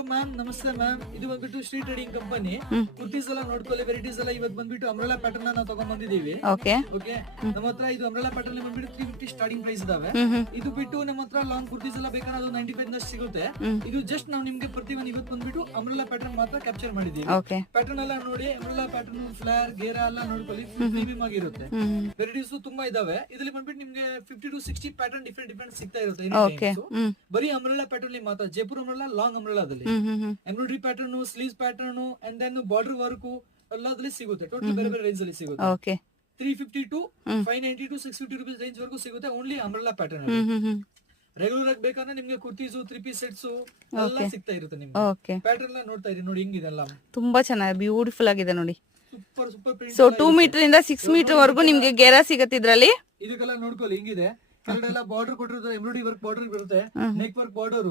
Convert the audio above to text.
Hello ma'am, ನಮಸ್ತೆ ma'am. ಇದು ಬಂದ್ಬಿಟ್ಟು ಶ್ರೀ ಟ್ರೇಡಿಂಗ್ ಕಂಪನಿ. ಕುರ್ತೀಸ್ ಎಲ್ಲ ನೋಡ್ಕೊಳ್ಳಿ, ವೆರೈಟೀಸ್ ಎಲ್ಲ ಇವತ್ತು ಬಂದ್ಬಿಟ್ಟು ಅಂಬ್ರೆಲಾ ಪ್ಯಾಟರ್ನ್ ನಾವು ತಗೊಂಡ್ ಬಂದಿದೀವಿ. ಓಕೆ ಓಕೆ, ನಮ್ಮ ಹತ್ರ ಇದು ಅಂಬ್ರೆಲಾ ಪ್ಯಾಟರ್ನ್ ಬಂದ್ಬಿಟ್ಟು 350 ಸ್ಟಾರ್ಟಿಂಗ್ ಪ್ರೈಸ್ ಇದಾವೆ. ಇದು ಬಿಟ್ಟು ನಮ್ಮ ಹತ್ರ ಲಾಂಗ್ ಕುರ್ತೀಸ್ ಎಲ್ಲ ಬೇಕಾದ್ರೆ 95 ನಷ್ಟು ಸಿಗುತ್ತೆ. ಇದು ಜಸ್ಟ್ ನಾವು ನಿಮ್ಗೆ ಪ್ರತಿ ಒಂದು ಇವತ್ತು ಬಂದ್ಬಿಟ್ಟು ಅಂಬ್ರೆಲಾ ಪ್ಯಾಟರ್ನ್ ಮಾತ್ರ ಕ್ಯಾಪ್ಚರ್ ಮಾಡಿದೀವಿ. ಓಕೆ ಪ್ಯಾಟರ್ನ್ ಎಲ್ಲ ನೋಡಿ, ಅಂಬ್ರೆಲಾ ಪ್ಯಾಟರ್ನ್, ಫ್ಲೇರ್, ಗೇರಾ ಎಲ್ಲ ನೋಡ್ಕೊಳ್ಳಿ, ಪ್ರೀಮಿಯಂ ಆಗಿರುತ್ತೆ. ವೆರೈಟೀಸ್ ತುಂಬಾ ಇದಾವೆ. ಇದರಲ್ಲಿ ಬಂದ್ಬಿಟ್ಟು ನಿಮ್ಗೆ 50 to 60 ಪ್ಯಾಟರ್ನ್ ಡಿಫ್ರೆಂಟ್ ಸಿಗ್ತಾ ಇರುತ್ತೆ. ಓಕೆ ಬರೀ ಅಂಬ್ರೆಲಾ ಪ್ಯಾಟರ್ನ್ ಮಾತ್ರ, ಜೈಪುರ್ ಅಂಬ್ರೆಲಾ, ಲಾಂಗ್ ಅಂಬ್ರೆಲಾದಲ್ಲಿ embroidery pattern, sleeves pattern and then border work ಎಲ್ಲದಲ್ಲಿ ಸಿಗುತ್ತೆ. ಟೋಟಲ್ ಬೇರೆ ಬೇರೆ ರೇಂಜ್ ಅಲ್ಲಿ ಸಿಗುತ್ತೆ. Okay 350 to 590 to 650 rupees range ವರೆಗೂ ಸಿಗುತ್ತೆ. Only umbrella pattern. ರೆಗ್ಯುಲರ್ ಆಗಿ ಬೇಕಂದ್ರೆ ನಿಮ್ಗೆ ಕುರ್ತೀಸ್, 3 ಪೀಸ್ ಸೆಟ್ಸ್ ಎಲ್ಲ ಸಿಗ್ತಾ ಇರುತ್ತೆ ನಿಮ್ಗೆ. ಓಕೆ ಪ್ಯಾಟರ್ನ್ ಎಲ್ಲ ನೋಡ್ತಾ ಇರಿ, ನೋಡಿ ಹೆಂಗಿದೆಲ್ಲ ತುಂಬಾ ಚೆನ್ನಾಗಿ ಬ್ಯೂಟಿಫುಲ್ ಆಗಿದೆ ನೋಡಿ. Super super print. So 2 meter ಇಂದ 6 ಮೀಟರ್ ವರೆಗೂ ನಿಮ್ಗೆ ಗೆರಾ ಸಿಗುತ್ತೆ ಇದ್ರಲ್ಲಿ. ಇದಕ್ಕೆಲ್ಲ ನೋಡ್ಕೊಳ್ಳಿ ಹೆಂಗಿದೆ. ಕೆಳಗಡೆ ಎಲ್ಲ ಬಾರ್ಡರ್ ಕೊಟ್ಟಿರುತ್ತೆ, ಎಂಬ್ರಾಯ್ಡರಿ ವರ್ಕ್ ಬಾರ್ಡರ್ ಬರುತ್ತೆ, ನೆಕ್ ವರ್ಕ್ ಬಾರ್ಡರ್.